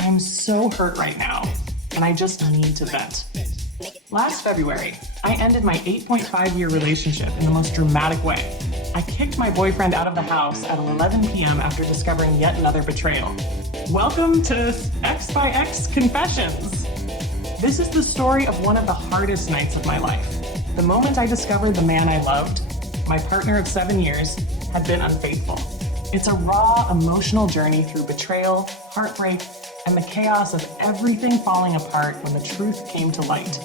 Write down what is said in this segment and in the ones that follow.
I'm so hurt right now, and I just need to vent. Last February, I ended my 8.5-year relationship in the most dramatic way. I kicked my boyfriend out of the house at 11 p.m. after discovering yet another betrayal. Welcome to X by X Confessions. This is the story of one of the hardest nights of my life. The moment I discovered the man I loved, my partner of 7 years, had been unfaithful. It's a raw, emotional journey through betrayal, heartbreak, and the chaos of everything falling apart when the truth came to light.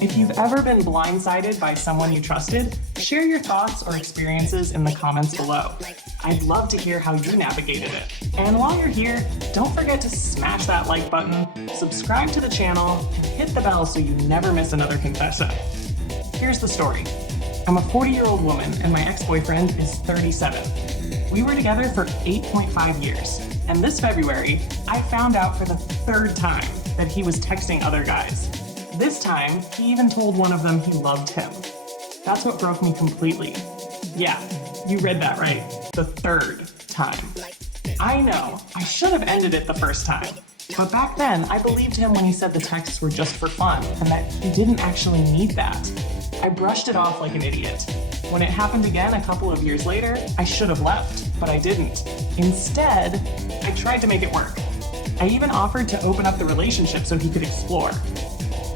If you've ever been blindsided by someone you trusted, share your thoughts or experiences in the comments below. I'd love to hear how you navigated it. And while you're here, don't forget to smash that like button, subscribe to the channel, and hit the bell so you never miss another confession. Here's the story. I'm a 40-year-old woman and my ex-boyfriend is 37. We were together for 8.5 years, and this February, I found out for the third time that he was texting other guys. This time, he even told one of them he loved him. That's what broke me completely. Yeah, you read that right. The third time. I know, I should have ended it the first time. But back then, I believed him when he said the texts were just for fun and that he didn't actually need that. I brushed it off like an idiot. When it happened again a couple of years later, I should have left, but I didn't. Instead, I tried to make it work. I even offered to open up the relationship so he could explore.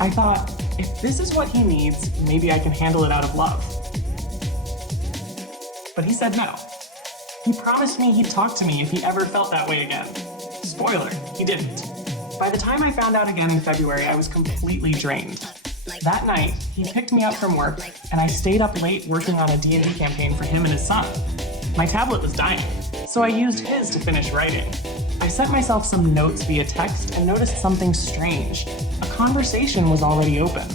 I thought, if this is what he needs, maybe I can handle it out of love. But he said no. He promised me he'd talk to me if he ever felt that way again. Spoiler, he didn't. By the time I found out again in February, I was completely drained. That night, he picked me up from work, and I stayed up late working on a D&D campaign for him and his son. My tablet was dying, so I used his to finish writing. I sent myself some notes via text and noticed something strange. A conversation was already open.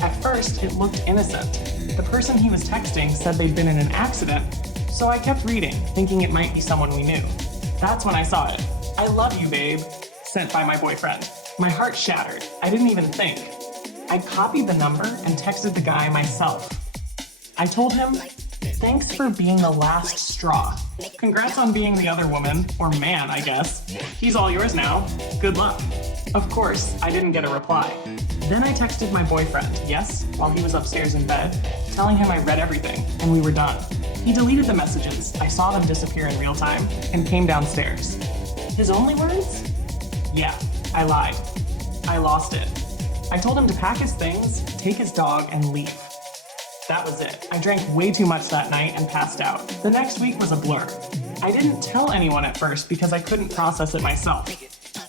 At first, it looked innocent. The person he was texting said they'd been in an accident, so I kept reading, thinking it might be someone we knew. That's when I saw it. "I love you, babe," sent by my boyfriend. My heart shattered. I didn't even think. I copied the number and texted the guy myself. I told him, "Thanks for being the last straw. Congrats on being the other woman, or man, I guess. He's all yours now. Good luck." Of course, I didn't get a reply. Then I texted my boyfriend, yes, while he was upstairs in bed, telling him I read everything, and we were done. He deleted the messages, I saw them disappear in real time, and came downstairs. His only words? Yeah, I lied. I lost it. I told him to pack his things, take his dog, and leave. That was it. I drank way too much that night and passed out. The next week was a blur. I didn't tell anyone at first because I couldn't process it myself.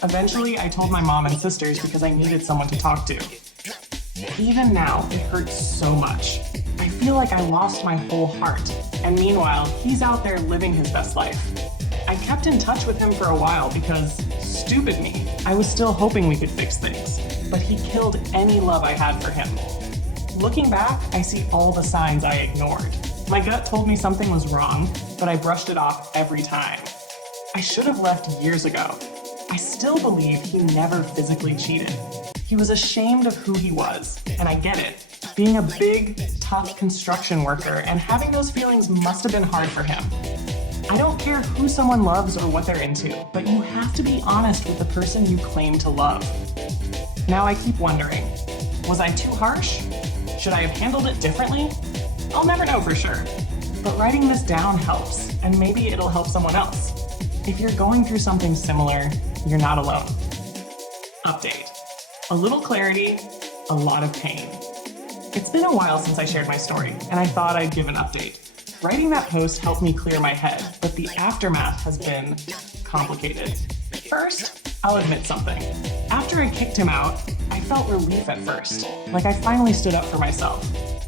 Eventually, I told my mom and sisters because I needed someone to talk to. Even now, it hurts so much. I feel like I lost my whole heart, and meanwhile, he's out there living his best life. I kept in touch with him for a while because, stupid me, I was still hoping we could fix things, but he killed any love I had for him. Looking back, I see all the signs I ignored. My gut told me something was wrong, but I brushed it off every time. I should have left years ago. I still believe he never physically cheated. He was ashamed of who he was, and I get it. Being a big, tough construction worker and having those feelings must have been hard for him. I don't care who someone loves or what they're into, but you have to be honest with the person you claim to love. Now I keep wondering, was I too harsh? Should I have handled it differently? I'll never know for sure. But writing this down helps, and maybe it'll help someone else. If you're going through something similar, you're not alone. Update. A little clarity, a lot of pain. It's been a while since I shared my story, and I thought I'd give an update. Writing that post helped me clear my head, but the aftermath has been complicated. First, I'll admit something. After I kicked him out, I felt relief at first, like I finally stood up for myself.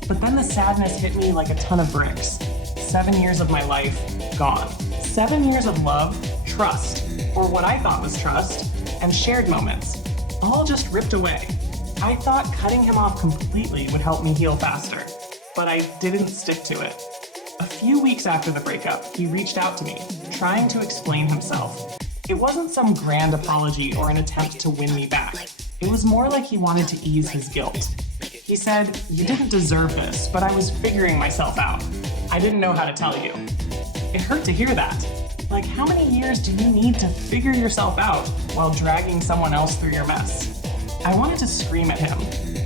But then the sadness hit me like a ton of bricks. 7 years of my life, gone. 7 years of love, trust, or what I thought was trust, and shared moments, all just ripped away. I thought cutting him off completely would help me heal faster, but I didn't stick to it. A few weeks after the breakup, he reached out to me, trying to explain himself. It wasn't some grand apology or an attempt to win me back. It was more like he wanted to ease his guilt. He said, "You didn't deserve this, but I was figuring myself out. I didn't know how to tell you." It hurt to hear that. Like, how many years do you need to figure yourself out while dragging someone else through your mess? I wanted to scream at him,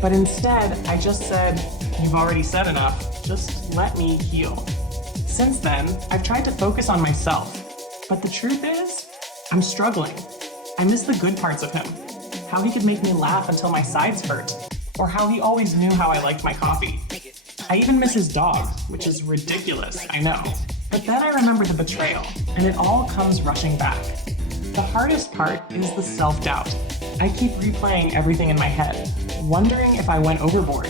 but instead I just said, "You've already said enough, just let me heal." Since then, I've tried to focus on myself, but the truth is, I'm struggling. I miss the good parts of him, how he could make me laugh until my sides hurt, or how he always knew how I liked my coffee. I even miss his dog, which is ridiculous, I know. But then I remember the betrayal, and it all comes rushing back. The hardest part is the self-doubt. I keep replaying everything in my head, wondering if I went overboard.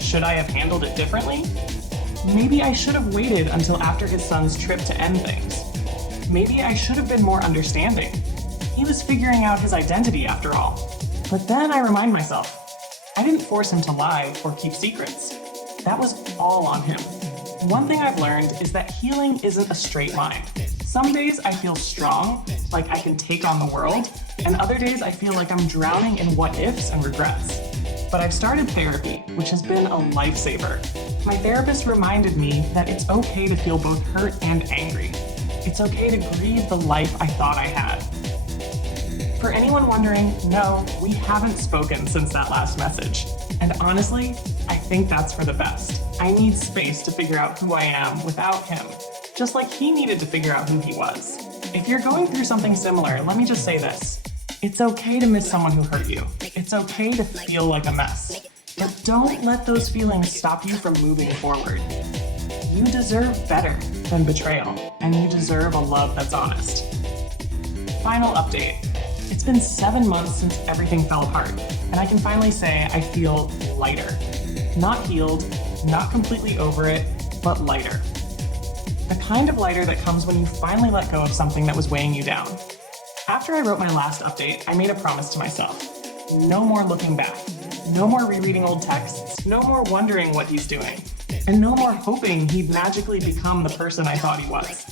Should I have handled it differently? Maybe I should have waited until after his son's trip to end things. Maybe I should have been more understanding. He was figuring out his identity after all. But then I remind myself, I didn't force him to lie or keep secrets. That was all on him. One thing I've learned is that healing isn't a straight line. Some days I feel strong, like I can take on the world, and other days I feel like I'm drowning in what-ifs and regrets. But I've started therapy, which has been a lifesaver. My therapist reminded me that it's okay to feel both hurt and angry. It's okay to grieve the life I thought I had. For anyone wondering, no, we haven't spoken since that last message. And honestly, I think that's for the best. I need space to figure out who I am without him, just like he needed to figure out who he was. If you're going through something similar, let me just say this. It's okay to miss someone who hurt you. It's okay to feel like a mess. But don't let those feelings stop you from moving forward. You deserve better than betrayal, and you deserve a love that's honest. Final update. It's been 7 months since everything fell apart, and I can finally say I feel lighter. Not healed, not completely over it, but lighter. The kind of lighter that comes when you finally let go of something that was weighing you down. After I wrote my last update, I made a promise to myself. No more looking back. No more rereading old texts. No more wondering what he's doing. And no more hoping he'd magically become the person I thought he was.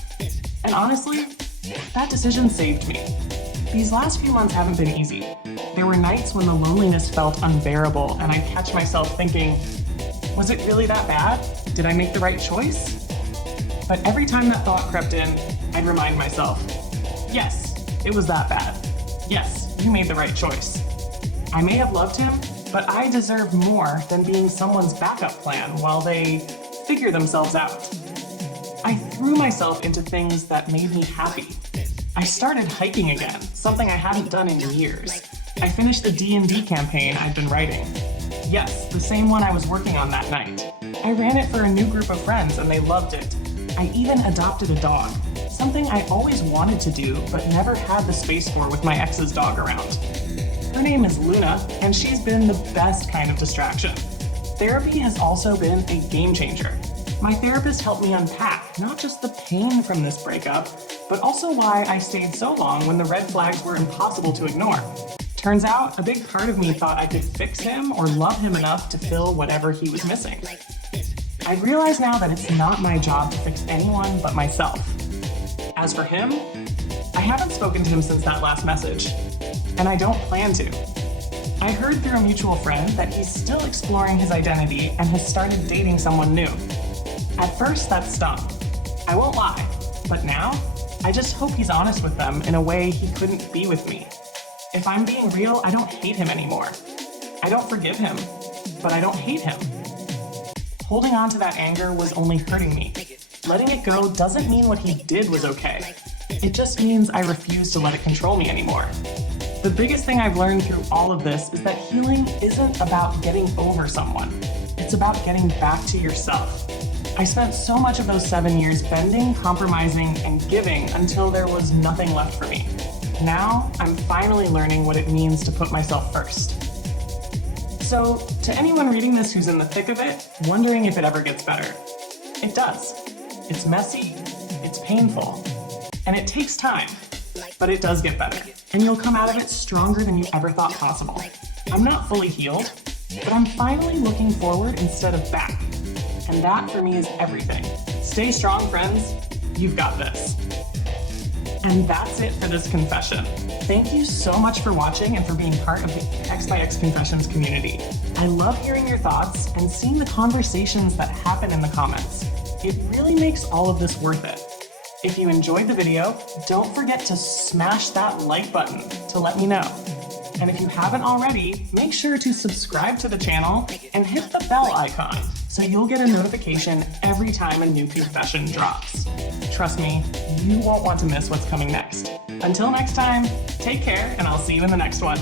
And honestly, that decision saved me. These last few months haven't been easy. There were nights when the loneliness felt unbearable, and I'd catch myself thinking, was it really that bad? Did I make the right choice? But every time that thought crept in, I'd remind myself, yes, it was that bad. Yes, you made the right choice. I may have loved him, but I deserve more than being someone's backup plan while they figure themselves out. I threw myself into things that made me happy. I started hiking again, something I hadn't done in years. I finished the D&D campaign I'd been writing. Yes, the same one I was working on that night. I ran it for a new group of friends and they loved it. I even adopted a dog, something I always wanted to do but never had the space for with my ex's dog around. Her name is Luna, and she's been the best kind of distraction. Therapy has also been a game changer. My therapist helped me unpack not just the pain from this breakup, but also why I stayed so long when the red flags were impossible to ignore. Turns out, a big part of me thought I could fix him or love him enough to fill whatever he was missing. I realize now that it's not my job to fix anyone but myself. As for him, I haven't spoken to him since that last message, and I don't plan to. I heard through a mutual friend that he's still exploring his identity and has started dating someone new. At first, that stung. I won't lie, but now, I just hope he's honest with them in a way he couldn't be with me. If I'm being real, I don't hate him anymore. I don't forgive him, but I don't hate him. Holding on to that anger was only hurting me. Letting it go doesn't mean what he did was okay. It just means I refuse to let it control me anymore. The biggest thing I've learned through all of this is that healing isn't about getting over someone. It's about getting back to yourself. I spent so much of those 7 years bending, compromising, and giving until there was nothing left for me. Now, I'm finally learning what it means to put myself first. So, to anyone reading this who's in the thick of it, wondering if it ever gets better, it does. It's messy, it's painful, and it takes time, but it does get better, and you'll come out of it stronger than you ever thought possible. I'm not fully healed, but I'm finally looking forward instead of back, and that for me is everything. Stay strong, friends. You've got this. And that's it for this confession. Thank you so much for watching and for being part of the X by X Confessions community. I love hearing your thoughts and seeing the conversations that happen in the comments. It really makes all of this worth it. If you enjoyed the video, don't forget to smash that like button to let me know. And if you haven't already, make sure to subscribe to the channel and hit the bell icon so you'll get a notification every time a new confession drops. Trust me, you won't want to miss what's coming next. Until next time, take care, and I'll see you in the next one.